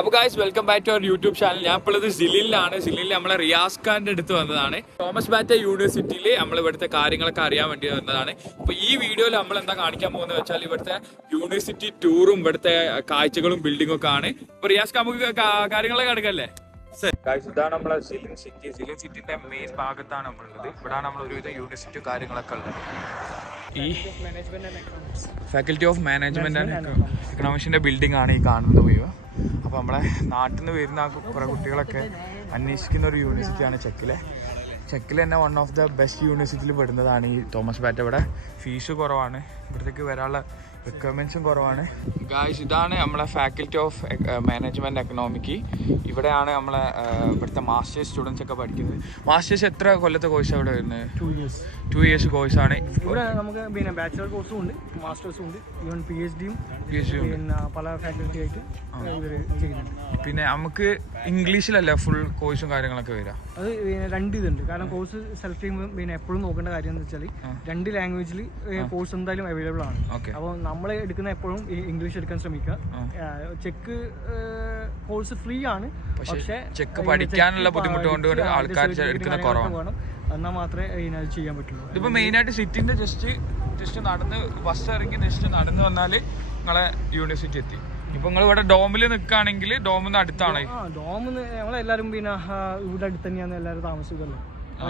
അപ്പോൾ guys welcome back to our YouTube channel. ഞാൻ ഇപ്പോൾ സിലിലാണ്. സിലിൽ നമ്മളെ റിയാസ് ഖാന്റെ അടുത്ത് വന്നതാണ്. തോമസ് ബാറ്റ യൂണിവേഴ്സിറ്റിയിൽ നമ്മൾ ഇവിടുത്തെ കാര്യങ്ങളൊക്കെ അറിയാൻ വേണ്ടി വന്നതാണ്. അപ്പോൾ ഈ വീഡിയോയിൽ നമ്മൾ എന്താ കാണിക്കാൻ പോകുന്നത് വെച്ചാൽ ഇവിടുത്തെ യൂണിവേഴ്സിറ്റി ടൂറും ഇവിടുത്തെ കാഴ്ചകളും ബിൽഡിങ്ങും ഒക്കെ ആണ്. അപ്പോൾ റിയാസ് ഖാൻ നമുക്ക് കാര്യങ്ങളൊക്കെ എടുക്കല്ലേ? ഇതാണ് നമ്മളെ സിലിൻ സിറ്റി. സിലിൻ സിറ്റിന്റെ മെയിൻ ഭാഗത്താണ് നമ്മളുള്ളത്. ഇവിടെയാണ് നമ്മൾ ഒരുവിധം യൂണിവേഴ്സിറ്റി കാര്യങ്ങളൊക്കെ ഉള്ളത്. ഈ ഫാക്കൽറ്റി ഓഫ് മാനേജ്മെന്റ് ആൻഡ് എക്കണോമിക്സിന്റെ ബിൽഡിംഗ് ആണ് ഈ കാണുന്നത് മുഴുവൻ. അപ്പോൾ നമ്മളെ നാട്ടിൽ നിന്ന് വരുന്ന കുറേ കുട്ടികളൊക്കെ അന്വേഷിക്കുന്ന ഒരു യൂണിവേഴ്സിറ്റിയാണ് ചെക്കിൽ തന്നെ വൺ ഓഫ് ദ ബെസ്റ്റ് യൂണിവേഴ്സിറ്റിയിൽ പെടുന്നതാണ് ഈ തോമസ് ബാറ്റ. ഇവിടെ ഫീസ് കുറവാണ്, ഇവിടത്തേക്ക് വരാനുള്ള റിക്വയർമെൻറ്റ്സും കുറവാണ്. ഗായ്സ് ഇതാണ് നമ്മളെ ഫാക്കൽറ്റി ഓഫ് മാനേജ്മെൻറ്റ് എക്കണോമിക്ക്. ഇവിടെയാണ് നമ്മളെ ഇവിടുത്തെ മാസ്റ്റേഴ്സ് സ്റ്റുഡൻസ് ഒക്കെ പഠിക്കുന്നത്. മാസ്റ്റേഴ്സ് എത്ര കൊല്ലത്തെ കോഴ്സ് അവിടെ വരുന്നത്? 2 years കോഴ്സാണ്. ഇവിടെ നമുക്ക് പിന്നെ ബാച്ചിലർ കോഴ്സും ഉണ്ട്, മാസ്റ്റേഴ്സും ഉണ്ട്, ഈവൻ PhD-യും പിന്നെ പല ഫാക്കൽറ്റി ആയിട്ട് ഇവർ ചെയ്യുന്നുണ്ട്. പിന്നെ നമുക്ക് ഇംഗ്ലീഷിലല്ല ഫുൾ കോഴ്സും കാര്യങ്ങളൊക്കെ വരാം. അത് പിന്നെ 2 ഇതുണ്ട്. കാരണം കോഴ്സ് സെലക്ട് ചെയ്യുമ്പോൾ പിന്നെ എപ്പോഴും നോക്കേണ്ട കാര്യം എന്ന് വെച്ചാൽ 2 ലാംഗ്വേജിൽ കോഴ്സ് എന്തായാലും അവൈലബിൾ ആണ്. അപ്പോൾ നമ്മൾ എടുക്കുന്ന എപ്പോഴും ഇംഗ്ലീഷ് എടുക്കാൻ ശ്രമിക്കുക. ചെക്ക് കോഴ്സ് ഫ്രീ ആണ്, പക്ഷേ ചെക്ക് പഠിക്കാനുള്ള ബുദ്ധിമുട്ട് കൊണ്ട് ആൾക്കാർ എടുക്കുന്ന കുറവാണ്. എന്നാൽ മാത്രമേ അത് ചെയ്യാൻ പറ്റുള്ളൂ. ഇതിപ്പോൾ മെയിനായിട്ട് സിറ്റിന്റെ ജസ്റ്റ് നടന്ന് ബസ് ഇറങ്ങി ജസ്റ്റ് നടന്ന് വന്നാൽ നിങ്ങളെ യൂണിവേഴ്സിറ്റി എത്തി. ഇപ്പൊ നിങ്ങൾ ഇവിടെ ഡോമിൽ നിൽക്കുകയാണെങ്കിൽ ഡോമിന്ന് അടുത്താണ്. ഡോമിന്ന് ഞങ്ങളെല്ലാവരും പിന്നെ ഇവിടെ അടുത്ത് തന്നെയാണ് എല്ലാവരും താമസിക്കുന്നത്.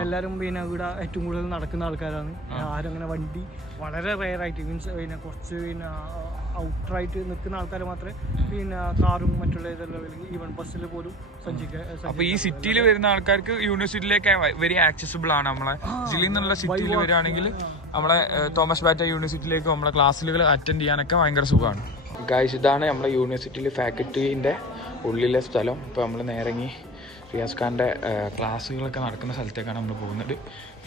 എല്ലാവരും പിന്നെ ഇവിടെ ഏറ്റവും കൂടുതൽ നടക്കുന്ന ആൾക്കാരാണ്. ആരും അങ്ങനെ വണ്ടി വളരെ റെയർ ആയിട്ട് മീൻസ് പിന്നെ കുറച്ച് പിന്നെ ഔട്ടറായിട്ട് നിൽക്കുന്ന ആൾക്കാർ മാത്രമേ പിന്നെ കാറും മറ്റുള്ള ഇതെല്ലാം ഈവൻ ബസ്സിൽ പോലും സഞ്ചരിക്കാൻ. അപ്പൊ ഈ സിറ്റിയിൽ വരുന്ന ആൾക്കാർക്ക് യൂണിവേഴ്സിറ്റിയിലേക്ക് വെരി ആക്സസിബിൾ ആണ്. നമ്മളെ ജില്ലയിൽ നിന്നുള്ള സിറ്റിയിൽ വരികയാണെങ്കിൽ നമ്മളെ തോമസ് ബാറ്റ യൂണിവേഴ്സിറ്റിയിലേക്ക് നമ്മളെ ക്ലാസ്സുകൾ അറ്റൻഡ് ചെയ്യാനൊക്കെ ഭയങ്കര സുഖമാണ്. ഗായ്സ് ഇതാണ് നമ്മളെ യൂണിവേഴ്സിറ്റിയിൽ ഫാക്കൽറ്റീൻ്റെ ഉള്ളിലെ സ്ഥലം. ഇപ്പോൾ നമ്മൾ നേരങ്ങി റിയാസ് ഖാൻ്റെ ക്ലാസ്സുകളൊക്കെ നടക്കുന്ന സ്ഥലത്തേക്കാണ് നമ്മൾ പോകുന്നത്.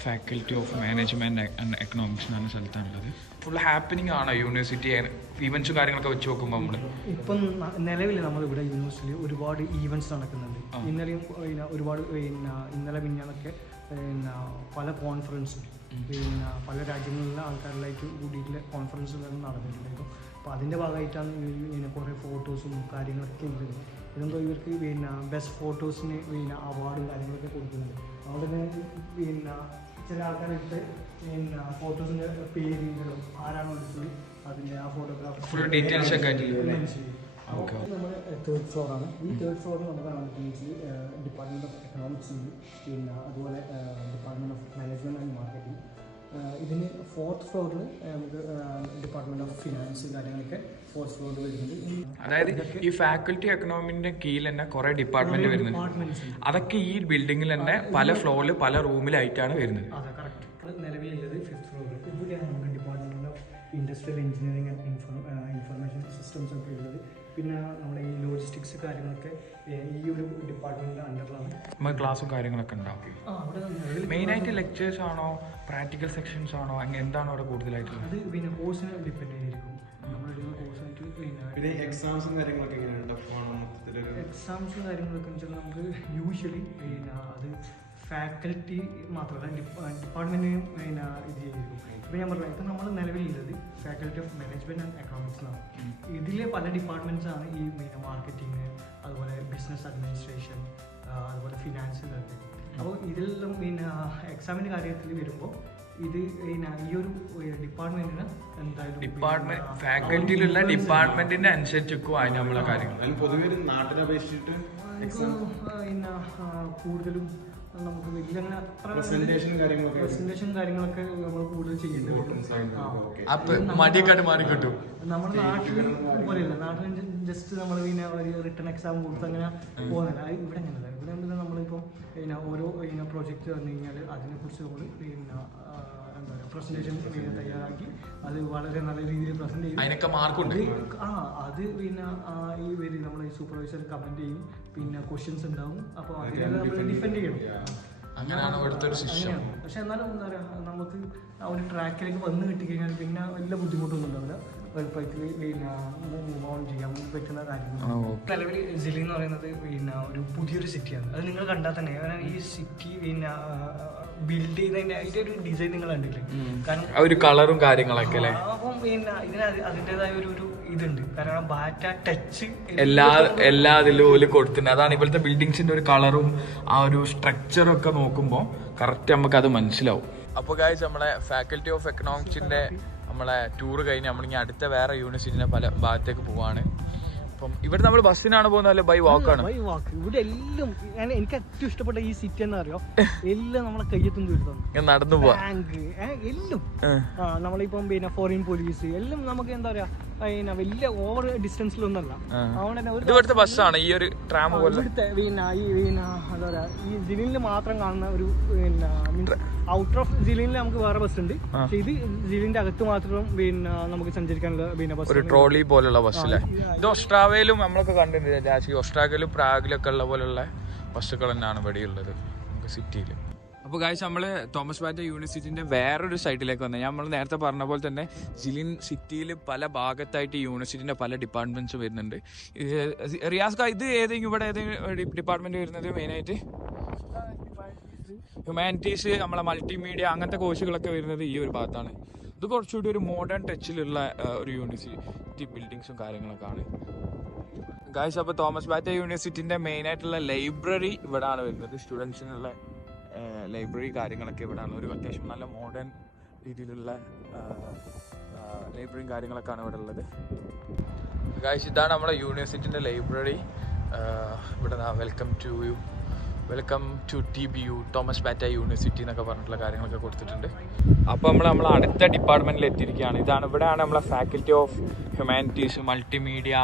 Faculty of management and economics എന്ന സ്ഥലത്താണുള്ളത്. ഫുൾ ഹാപ്പനിങ് ആണ് യൂണിവേഴ്സിറ്റി. ഈവൻറ്റ്സും കാര്യങ്ങളൊക്കെ വെച്ച് നോക്കുമ്പോൾ നമ്മൾ ഇപ്പം നിലവിൽ നമ്മളിവിടെ യൂണിവേഴ്സിറ്റിയിൽ ഒരുപാട് ഈവൻറ്റ്സ് നടക്കുന്നുണ്ട്. ഇന്നലെയും ഒരുപാട് ഇന്നലെ മിഞ്ഞാന്നൊക്കെ പല കോൺഫറൻസും പിന്നെ പല രാജ്യങ്ങളിലെ ആൾക്കാരിലായിട്ട് കൂടിയിട്ടുള്ള കോൺഫറൻസുകളെല്ലാം നടന്നിട്ടുണ്ടായിരുന്നു. അപ്പോൾ അതിൻ്റെ ഭാഗമായിട്ടാണ് പിന്നെ കുറേ ഫോട്ടോസും കാര്യങ്ങളൊക്കെ ഉള്ളത്. ഇതെന്തോ ഇവർക്ക് പിന്നെ ബെസ്റ്റ് ഫോട്ടോസിന് പിന്നെ അവാർഡും കാര്യങ്ങളൊക്കെ കൊടുക്കുന്നുണ്ട്. അതുകൊണ്ട് തന്നെ പിന്നെ ചില ആൾക്കാരെടുത്ത് പിന്നെ ഫോട്ടോസിൻ്റെ പേരുകളും ആരാണോ എടുത്തത് അതിൻ്റെ ആ ഫോട്ടോഗ്രാഫ് ഫുൾ ഡീറ്റെയിൽസ് ഒക്കെ നമ്മൾ 3rd ഫ്ലോറാണ്. ഈ 3rd ഫ്ലോറിൽ നമുക്ക് ഡിപ്പാർട്ട്മെൻറ്റ് ഓഫ് എക്കണോമിക്സ് ഉണ്ട്, പിന്നെ അതുപോലെ department of management and marketing. ഇതിന് 4th ഫ്ലോറിൽ നമുക്ക് ഡിപ്പാർട്ട്മെൻറ്റ് ഓഫ് ഫിനാൻസ് കാര്യങ്ങളൊക്കെ 4th ഫ്ലോറിൽ വരുന്നുണ്ട്. അതായത് ഈ ഫാക്കൽറ്റി എക്കണോമിന്റെ കീഴിൽ തന്നെ കുറെ ഡിപ്പാർട്ട്മെന്റ് വരുന്നുണ്ട്. അതൊക്കെ ഈ ബിൽഡിങ്ങിൽ തന്നെ പല ഫ്ലോറിൽ പല റൂമിലായിട്ടാണ് വരുന്നത്. അതെ, കറക്റ്റ്. നിലവിലുള്ളത് 5th ഫ്ലോറിൽ. ഇവിടെയാണ് നമുക്ക് department of industrial engineering and information systems ഒക്കെ ഉള്ളത്. പിന്നെ നമ്മുടെ ഈ ലോജിസ്റ്റിക്സ് കാര്യങ്ങളൊക്കെ ഈ ഒരു ഡിപ്പാർട്ട്മെന്റിന്റെ അണ്ടറിലാണ്. നമ്മൾ ക്ലാസ്സും കാര്യങ്ങളൊക്കെ ഉണ്ടാവും. മെയിനായിട്ട് ലെക്ചേഴ്സ് ആണോ പ്രാക്ടിക്കൽ സെക്ഷൻസ് ആണോ എന്താണ് അവിടെ കൂടുതലായിട്ട്? അത് പിന്നെ കോഴ്സിനെ ഡിപ്പെൻഡ് ചെയ്തിരിക്കും. നമ്മളെടുക്കുന്ന കോഴ്സായിട്ട് പിന്നെ എക്സാംസും കാര്യങ്ങളൊക്കെ എങ്ങനെയാണ്? എക്സാംസും കാര്യങ്ങളൊക്കെ വെച്ചാൽ നമുക്ക് യൂഷ്വലി പിന്നെ അത് ഫാക്കൽറ്റി മാത്രമല്ല ഡിപ്പാർട്ട്മെൻറ്റിനും പിന്നെ ഇത് ചെയ്തിരിക്കും. ഇപ്പോൾ ഞാൻ പറഞ്ഞത് ഇപ്പം നമ്മൾ നിലവിലുള്ളത് ഫാക്കൽറ്റി ഓഫ് മാനേജ്മെൻറ്റ് ആൻഡ് എക്കണോമിക്സിലാണ്. ഇതിലെ പല ഡിപ്പാർട്ട്മെൻറ്റ്സാണ് ഈ പിന്നെ മാർക്കറ്റിംഗ്, അതുപോലെ ബിസിനസ് അഡ്മിനിസ്ട്രേഷൻ, അതുപോലെ ഫിനാൻസ് ഇതൊക്കെ. അപ്പോൾ ഇതിലെല്ലാം പിന്നെ എക്സാമിൻ്റെ കാര്യത്തിൽ വരുമ്പോൾ ഇത് പിന്നെ ഈ ഒരു ഡിപ്പാർട്ട്മെൻറ്റിന് എന്തായാലും ഫാക്കൽറ്റിയിലുള്ള ഡിപ്പാർട്ട്മെന്റിന്റെ അനുസരിച്ചൊക്കെ അതിന് നമ്മളെ കാര്യങ്ങൾ പൊതുവെ നാട്ടിനെ അപേക്ഷിച്ചിട്ട് പിന്നെ കൂടുതലും നമുക്ക് വലിയ അങ്ങനെ പ്രസന്റേഷൻ കാര്യങ്ങളൊക്കെ നമ്മൾ കൂടുതൽ ചെയ്യുന്നുണ്ട്. മടിയൊക്കെ മാറി കിട്ടും. നമ്മുടെ നാട്ടിൽ പോലെയല്ല. നാട്ടിൽ ജസ്റ്റ് നമ്മൾ പിന്നെ ഒരു റിട്ടേൺ എക്സാം കൊടുത്ത് അങ്ങനെ പോകുന്നില്ല. ഇവിടെ അങ്ങനെയല്ല. ഇവിടെ പിന്നെ നമ്മളിപ്പോൾ പിന്നെ ഓരോ പിന്നെ പ്രോജക്റ്റ് വന്നു കഴിഞ്ഞാൽ അതിനെക്കുറിച്ച് നമ്മൾ പിന്നെ എന്താ പറയുക പ്രസന്റേഷൻ തയ്യാറാക്കി അത് വളരെ നല്ല രീതിയിൽ പ്രസന്റ് ചെയ്യും. അതിനൊക്കെ മാർക്കുണ്ട്. അത് പിന്നെ ഈ വരി നമ്മളെ സൂപ്പർവൈസർ കമന്റ് ചെയ്യും. പിന്നെ ക്വസ്റ്റ്യൻസ് ഉണ്ടാവും. അപ്പോൾ അതിനെല്ലാം നമ്മൾ ഡിഫെൻഡ് ചെയ്യണം. അങ്ങനെയാണ് ഇവിടുത്തെ ഒരു സിസ്റ്റം. പക്ഷെ എന്നാലും എന്താ പറയുക, നമുക്ക് ആ ഒരു ട്രാക്കിലേക്ക് വന്ന് കിട്ടിക്കഴിഞ്ഞാൽ പിന്നെ വലിയ ബുദ്ധിമുട്ടൊന്നും ഉണ്ടാവില്ല. എളുപ്പത്തിൽ പിന്നെ മൂവ് ഓൺ ചെയ്യാൻ പറ്റുന്ന കാര്യങ്ങൾ. നിലവിൽ ജില്ല എന്ന് പറയുന്നത് പിന്നെ ഒരു പുതിയൊരു സിറ്റിയാണ്. അത് നിങ്ങൾ കണ്ടാൽ തന്നെ ഈ സിറ്റി പിന്നെ ബിൽഡ് ചെയ്തതിൻ്റെ അതിൻ്റെ ഒരു ഡിസൈൻ നിങ്ങൾ കണ്ടില്ലേ? കാരണം ഒരു കളറും കാര്യങ്ങളൊക്കെ അല്ലേ. അപ്പം പിന്നെ ഇതിന് അതിൻ്റെതായ ഒരു ഇതുണ്ട്. കാരണം ബാറ്റ ടച്ച് എല്ലാ ഇതിലും ഓല് കൊടുത്തിട്ടുണ്ട്. അതാണ് ഇപ്പോഴത്തെ ബിൽഡിങ്സിന്റെ ഒരു കളറും ആ ഒരു സ്ട്രക്ചറും ഒക്കെ നോക്കുമ്പോൾ കറക്റ്റ് നമുക്ക് അത് മനസ്സിലാവും. അപ്പോൾ ഗൈസ് നമ്മളെ ഫാക്കൽറ്റി ഓഫ് എക്കണോമിക്സിന്റെ നമ്മളെ ടൂർ കഴിഞ്ഞ് നമ്മളിങ്ങനെ അടുത്ത വേറെ യൂണിവേഴ്സിറ്റിന്റെ പല ഭാഗത്തേക്ക് പോവാണ്. അപ്പം ഇവിടെ നമ്മൾ ബസ്സിനാണ് പോകുന്നത് അല്ലെ ബൈ വാക്കാണ്? ബൈ വാക്ക്. ഇവിടെ എല്ലാം എനിക്ക് ഏറ്റവും ഇഷ്ടപ്പെട്ട ഈ സിറ്റി എന്ന് അറിയോ, എല്ലാം നമ്മളെ കയ്യെത്തും ദൂരത്താണ്. നടന്നു പോവാ ബാങ്ക് എല്ലാം. നമ്മളിപ്പം പിന്നെ ഫോറിൻ പോലീസ് എല്ലാം നമുക്ക് എന്താ പറയാ വലിയ ഓവർ ഡിസ്റ്റൻസിലൊന്നല്ല. ഇവിടുത്തെ ബസ്സാണ് ഈ ഒരു ട്രാം പോലെ. ഇവിടുത്തെ പിന്നെ എന്താ പറയാ ഈ ജില്ലയിൽ മാത്രം കാണുന്ന ഒരു പിന്നെ ഔട്ടർ ഓഫ് ജില്ലയിൽ നമുക്ക് വേറെ ബസ് ഉണ്ട്. പക്ഷെ ഇത് ജില്ലിന്റെ അകത്ത് മാത്രം പിന്നെ നമുക്ക് സഞ്ചരിക്കാനുള്ള പിന്നെ ബസ്, ഒരു ട്രോളി പോലുള്ള ബസ്സിലെ. ഇത് ഓസ്ട്രാവയിലും നമ്മളൊക്കെ കണ്ടിട്ടുണ്ട്. ഓസ്ട്രാലിയയിലും പ്രാഗിലൊക്കെ ഉള്ള പോലുള്ള ബസ്സുകൾ തന്നെയാണ് ഇവിടെ ഉള്ളത് നമുക്ക് സിറ്റിയിൽ. അപ്പോൾ ഗായ്സ് നമ്മൾ തോമസ് ബാറ്റ യൂണിവേഴ്സിറ്റിന്റെ വേറൊരു സൈഡിലേക്ക് വന്നത്. നമ്മൾ നേരത്തെ പറഞ്ഞ പോലെ തന്നെ ജിലിൻ സിറ്റിയിൽ പല ഭാഗത്തായിട്ട് ഈ യൂണിവേഴ്സിറ്റിന്റെ പല ഡിപ്പാർട്ട്മെന്റ്സ് വരുന്നുണ്ട്. റിയാസ് ഇത് ഏതെങ്കിലും ഇവിടെ ഏതെങ്കിലും ഡിപ്പാർട്ട്മെന്റ് വരുന്നത് മെയിനായിട്ട്? ഹ്യൂമാനിറ്റീസ്, നമ്മളെ മൾട്ടിമീഡിയ അങ്ങനത്തെ കോഴ്സുകളൊക്കെ വരുന്നത് ഈ ഒരു ഭാഗത്താണ്. ഇത് കുറച്ചുകൂടി ഒരു മോഡേൺ ടച്ചിലുള്ള ഒരു യൂണിവേഴ്സിറ്റി ബിൽഡിങ്സും കാര്യങ്ങളൊക്കെ ആണ് ഗായ്സ്. അപ്പോൾ തോമസ് ബാറ്റ യൂണിവേഴ്സിറ്റിന്റെ മെയിൻ ആയിട്ടുള്ള ലൈബ്രറി ഇവിടെ ആണ് വരുന്നത്. സ്റ്റുഡൻസിനുള്ള ലൈബ്രറി കാര്യങ്ങളൊക്കെ ഇവിടെയാണ്. ഒരു അത്യാവശ്യം നല്ല മോഡേൺ രീതിയിലുള്ള ലൈബ്രറിയും കാര്യങ്ങളൊക്കെയാണ് ഇവിടെ ഉള്ളത് ഗായ്സ്. ഇതാണ് നമ്മുടെ യൂണിവേഴ്സിറ്റിൻ്റെ ലൈബ്രറി. ഇവിടെ welcome to TBU Thomas Bata University എന്നൊക്കെ പറഞ്ഞിട്ടുള്ള കാര്യങ്ങളൊക്കെ കൊടുത്തിട്ടുണ്ട്. അപ്പോൾ നമ്മൾ അടുത്ത ഡിപ്പാർട്ട്മെൻറ്റിൽ എത്തിയിരിക്കുകയാണ്. ഇവിടെയാണ് നമ്മളെ ഫാക്കൽറ്റി ഓഫ് ഹ്യൂമാനിറ്റീസ്, മൾട്ടിമീഡിയ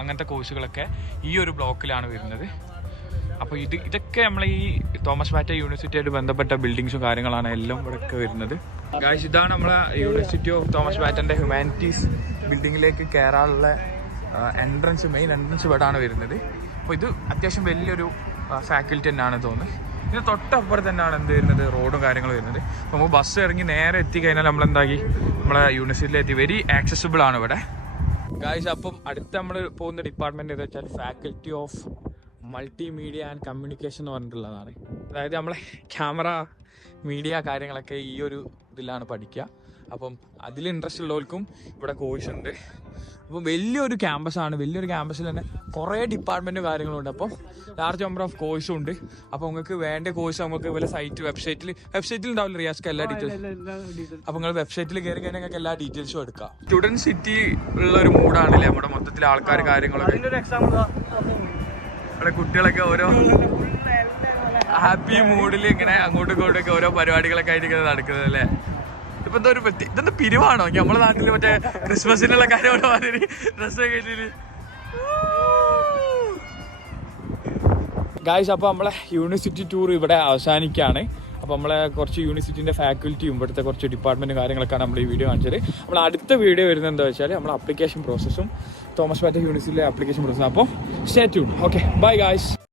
അങ്ങനത്തെ കോഴ്സുകളൊക്കെ ഈ ഒരു ബ്ലോക്കിലാണ് വരുന്നത്. അപ്പോൾ ഇതൊക്കെ നമ്മളെ ഈ തോമസ് ബാറ്റ യൂണിവേഴ്സിറ്റിയായിട്ട് ബന്ധപ്പെട്ട ബിൽഡിങ്സും കാര്യങ്ങളാണ് എല്ലാം ഇവിടെയൊക്കെ വരുന്നത് ഗായ്സ്. ഇതാണ് നമ്മളെ യൂണിവേഴ്സിറ്റി ഓഫ് തോമസ് ബാറ്റൻ്റെ ഹ്യൂമാനിറ്റീസ് ബിൽഡിങ്ങിലേക്ക് കയറാനുള്ള മെയിൻ എൻട്രൻസ് ഇവിടെയാണ് വരുന്നത്. അപ്പോൾ ഇത് അത്യാവശ്യം വലിയൊരു ഫാക്കൽറ്റി തന്നെയാണ് തോന്നുന്നത്. ഇതിന് തൊട്ടപ്പുറത്ത് തന്നെയാണ് എന്ത് വരുന്നത്, റോഡും കാര്യങ്ങളും വരുന്നത്. അപ്പോൾ നമുക്ക് ബസ് ഇറങ്ങി നേരെ എത്തിക്കഴിഞ്ഞാൽ നമ്മളെന്താക്കി നമ്മളെ യൂണിവേഴ്സിറ്റിയിലെത്തി. വെരി ആക്സസിബിൾ ആണ് ഇവിടെ ഗായ്സ്. അപ്പം അടുത്ത നമ്മൾ പോകുന്ന ഡിപ്പാർട്ട്മെന്റ് എന്ന് വെച്ചാൽ faculty of multimedia and communication എന്ന് പറഞ്ഞിട്ടുള്ളതാണ്. അതായത് നമ്മളെ ക്യാമറ, മീഡിയ കാര്യങ്ങളൊക്കെ ഈ ഒരു ഇതിലാണ് പഠിക്കുക. അപ്പം അതിൽ ഇൻട്രസ്റ്റ് ഉള്ളവർക്കും ഇവിടെ കോഴ്സ് ഉണ്ട്. അപ്പം വലിയൊരു ക്യാമ്പസാണ്. വലിയൊരു ക്യാമ്പസിൽ തന്നെ കുറേ ഡിപ്പാർട്ട്മെൻറ്റും കാര്യങ്ങളുണ്ട്. അപ്പം ലാർജ് നമ്പർ ഓഫ് കോഴ്സും ഉണ്ട്. അപ്പോൾ നിങ്ങൾക്ക് വേണ്ട കോഴ്സ് നമുക്ക് ഇവരെ വെബ്സൈറ്റിൽ ഉണ്ടാവില്ല റിയാസ്ക്ക് എല്ലാ ഡീറ്റെയിൽസും. അപ്പോൾ നിങ്ങൾ വെബ്സൈറ്റിൽ കയറി കഴിഞ്ഞാൽ നിങ്ങൾക്ക് എല്ലാ ഡീറ്റെയിൽസും എടുക്കാം. സ്റ്റുഡൻറ് സിറ്റി ഉള്ള ഒരു മൂഡാണല്ലേ നമ്മുടെ മൊത്തത്തിൽ ആൾക്കാർ കാര്യങ്ങളൊക്കെ. ഇവിടെ കുട്ടികളൊക്കെ ഓരോ ഹാപ്പി മൂഡിൽ ഇങ്ങനെ അങ്ങോട്ടും ഇങ്ങോട്ടൊക്കെ ഓരോ പരിപാടികളൊക്കെ ആയിട്ട് ഇങ്ങനെ നടക്കുന്നത് അല്ലേ. ഇപ്പൊ എന്തോ ഇതെന്താ പിരിവാണോ? നമ്മളെ നാട്ടില് മറ്റേ ക്രിസ്മസിനുള്ള കാര്യം മാതിരി ഡ്രസ്സൊക്കെ കഴിഞ്ഞിട്ട് ഗായ്സ്. അപ്പോൾ നമ്മളെ യൂണിവേഴ്സിറ്റി ടൂർ ഇവിടെ അവസാനിക്കുകയാണ്. അപ്പോൾ നമ്മളെ കുറച്ച് യൂണിവേഴ്സിറ്റിൻ്റെ ഫാക്കൽറ്റിയും ഇവിടുത്തെ കുറച്ച് ഡിപ്പാർട്ട്മെൻറ്റ് കാര്യങ്ങളൊക്കെയാണ് നമ്മൾ ഈ വീഡിയോ കാണിച്ചത്. നമ്മൾ അടുത്ത വീഡിയോ വരുന്നത് എന്താ വെച്ചാൽ നമ്മൾ ആപ്ലിക്കേഷൻ പ്രോസസ്സും തോമസ് ബാറ്റ യൂണിവേഴ്സിറ്റിയിലെ ആപ്ലിക്കേഷൻ പ്രോസസ്സും. അപ്പോൾ stay tune. Okay, bye guys.